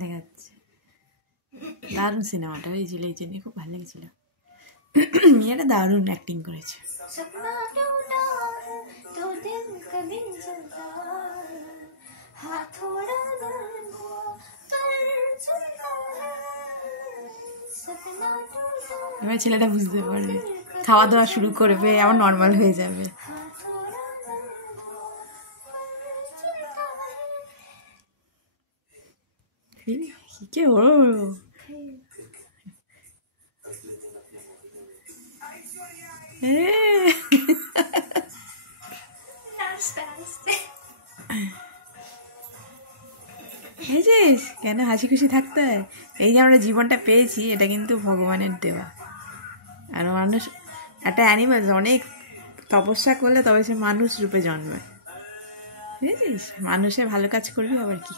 দেখাচ্ছে। দারুণ সিনেমাটা হয়েছিল, এই জন্য খুব ভালো লেগেছিল। মেয়েটা দারুণ অ্যাক্টিং করেছে। এবার ছেলেটা বুঝতে পারবে, খাওয়া দাওয়া শুরু করবে, আবার নর্মাল হয়ে যাবে। কে বড় বুঝেছিস কেন হাসি খুশি থাকতে হয়? এই যে আমরা জীবনটা পেয়েছি, এটা কিন্তু ভগবানের দেওয়া। আর মানুষ একটা অ্যানিমাল অনেক তপস্যা করলে তবে সে মানুষ রূপে জন্মায়, বুঝেছিস? মানুষে ভালো কাজ করবি আবার কি।